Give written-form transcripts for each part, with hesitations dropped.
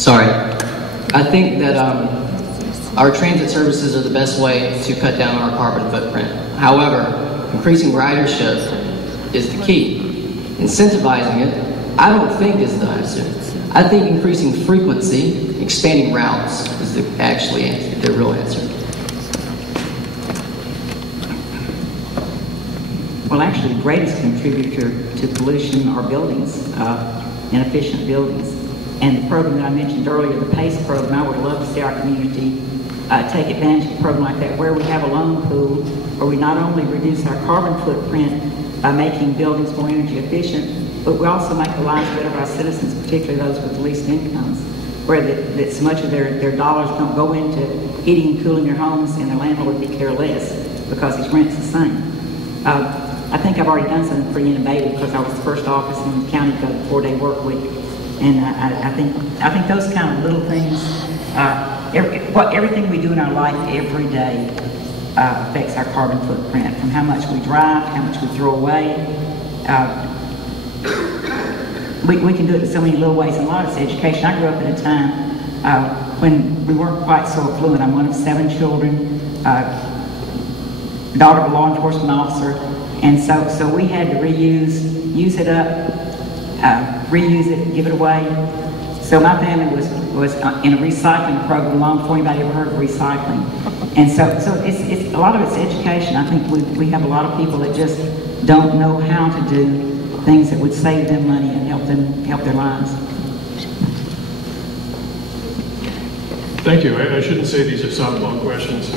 Sorry. I think that our transit services are the best way to cut down our carbon footprint. However, increasing ridership is the key. Incentivizing it, I don't think is the answer. I think increasing frequency, expanding routes is the real answer. Well, actually, the greatest contributor to pollution are buildings, inefficient buildings. And the program that I mentioned earlier, the PACE program, I would love to see our community take advantage of a program like that, where we have a loan pool, where we not only reduce our carbon footprint by making buildings more energy efficient, but we also make the lives better of our citizens, particularly those with the least incomes, where that so much of their dollars don't go into heating and cooling their homes, and their landlord would care less because his rent's the same. I think I've already done something pretty innovative because I was the first office in the county to go to 4-day work week. And I think those kind of little things, everything we do in our life every day affects our carbon footprint, from how much we drive, how much we throw away. We can do it in so many little ways, and a lot of it's education. I grew up at a time when we weren't quite so affluent. I'm one of 7 children, daughter of a law enforcement officer, and so we had to use it up, reuse it, give it away. So my family was in a recycling program long before anybody ever heard of recycling. And so it's a lot of it's education. I think we have a lot of people that just don't know how to do things that would save them money and help their lives. Thank you. I shouldn't say these are softball questions.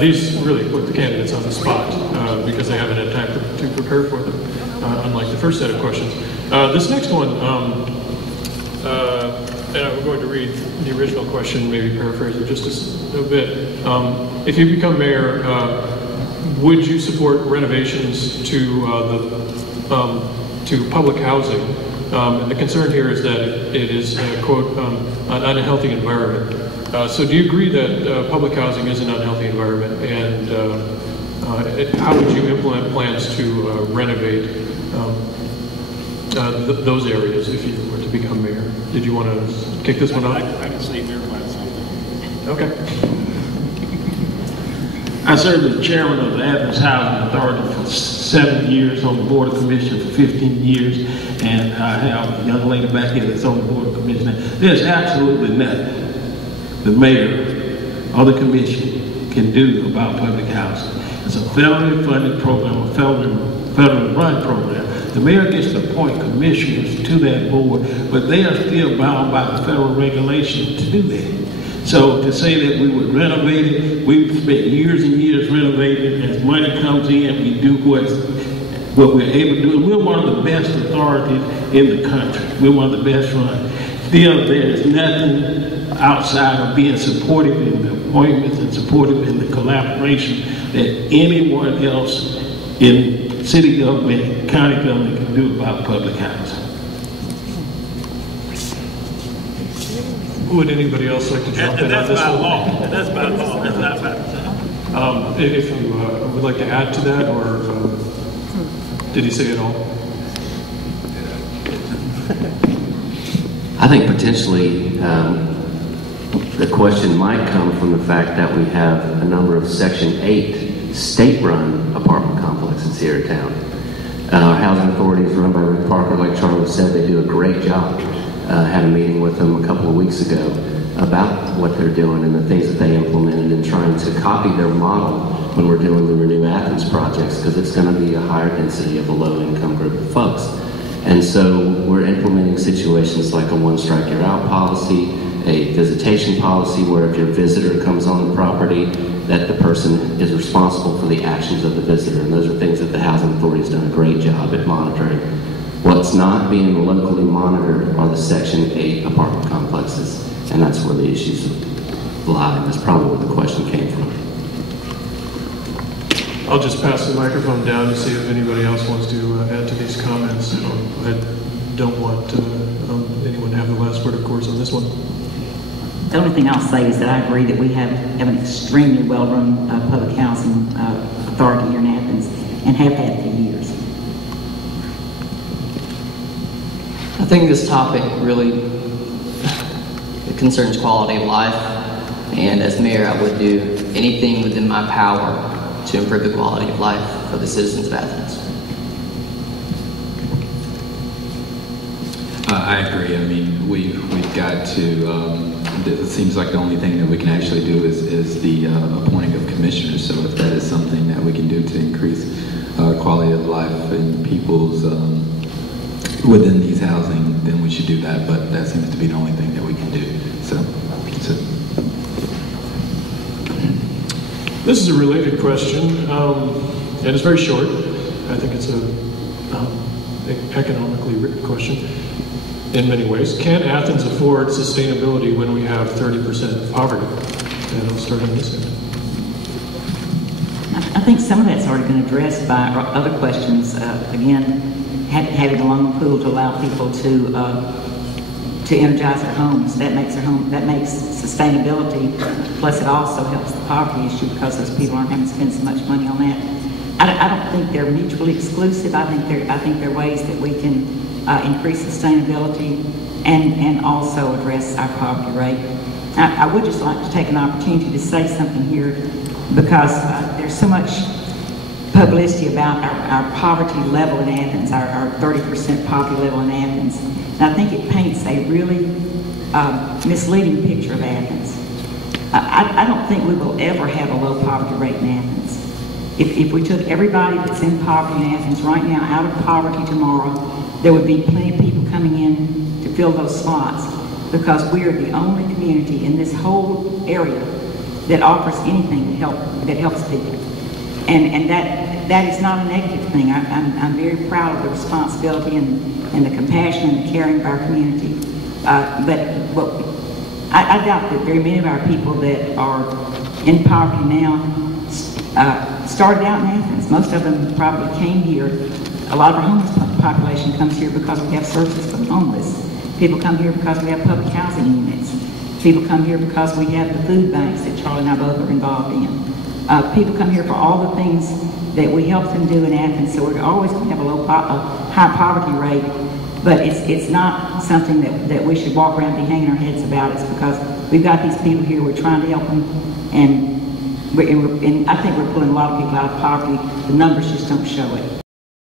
These really put the candidates on the spot because they haven't had time to prepare for them, unlike the first set of questions. This next one, and I'm going to read the original question, maybe paraphrase it just a bit. If you become mayor, would you support renovations to public housing? And the concern here is that it is, quote, an unhealthy environment. So do you agree that public housing is an unhealthy environment, and how would you implement plans to renovate those areas if you were to become mayor? Did you want to kick this one off? I can say mayor by something. Okay. I served as chairman of the Athens Housing Authority for 7 years, on the Board of Commissioners for 15 years, and I have a young lady back here that's on the Board of Commissioners. There's absolutely nothing the mayor or the commission can do about public housing. It's a federally funded program, a federally run program. The mayor gets to appoint commissioners to that board, but they are still bound by the federal regulation to do that. So to say that we would renovate it, we've spent years and years renovating it. As money comes in, we do what we're able to do. And we're one of the best authorities in the country. We're one of the best run. Still, there is nothing outside of being supportive in the appointments and supportive in the collaboration that anyone else in city government, county government can do about public housing. Would anybody else like to jump in on this one? That's by law. That's not by design. If you would like to add to that, or did he say it all? I think potentially the question might come from the fact that we have a number of Section 8 state-run apartment complexes here in town. Our housing authority is run by Rick Parker. Like Charlie said, they do a great job. Had a meeting with them a couple of weeks ago about what they're doing and the things that they implemented, and trying to copy their model when we're doing the Renew Athens projects, because it's going to be a higher density of a low-income group of folks. And so we're implementing situations like a one-strike you're out policy, a visitation policy where if your visitor comes on the property, that the person is responsible for the actions of the visitor. And those are things that the Housing Authority has done a great job at monitoring. What's not being locally monitored are the Section 8 apartment complexes, and that's where the issues lie, and that's probably where the question came from. I'll just pass the microphone down to see if anybody else wants to add to these comments. I don't want anyone to have the last word, of course, on this one. The only thing I'll say is that I agree that we have an extremely well-run public housing authority here in Athens, and have had for years. I think this topic really, concerns quality of life. And as mayor, I would do anything within my power to improve the quality of life for the citizens of Athens. I agree. I mean, we've got to, it seems like the only thing that we can actually do is the appointing of commissioners. So if that is something that we can do to increase quality of life in people's, within these housing, then we should do that. But that seems to be the only thing that we can do. So. This is a related question, and it's very short. I think it's an economically written question in many ways. Can Athens afford sustainability when we have 30% poverty? And I'll start on this end. I think some of that's already been addressed by other questions. Again, having a loan pool to allow people to energize their homes. That makes sustainability. Plus, it also helps the poverty issue because those people aren't having to spend so much money on that. I don't think they're mutually exclusive. I think there are ways that we can increase sustainability and also address our poverty rate. I would just like to take an opportunity to say something here because there's so much publicity about our poverty level in Athens, our 30% poverty level in Athens. And I think it paints a really misleading picture of Athens. I don't think we will ever have a low poverty rate in Athens. If we took everybody that's in poverty in Athens right now out of poverty tomorrow, there would be plenty of people coming in to fill those slots because we are the only community in this whole area that offers anything that helps people. And that is not a negative thing. I'm very proud of the responsibility and the compassion and the caring of our community. But I doubt that very many of our people that are in poverty now started out in Athens. Most of them probably came here. A lot of our homeless population comes here because we have services for the homeless. People come here because we have public housing units. People come here because we have the food banks that Charlie and I both are involved in. People come here for all the things that we help them do in Athens. So we're always going to have a high poverty rate, but it's not something that we should walk around and be hanging our heads about. It's because we've got these people here, we're trying to help them, and I think we're pulling a lot of people out of poverty. The numbers just don't show it.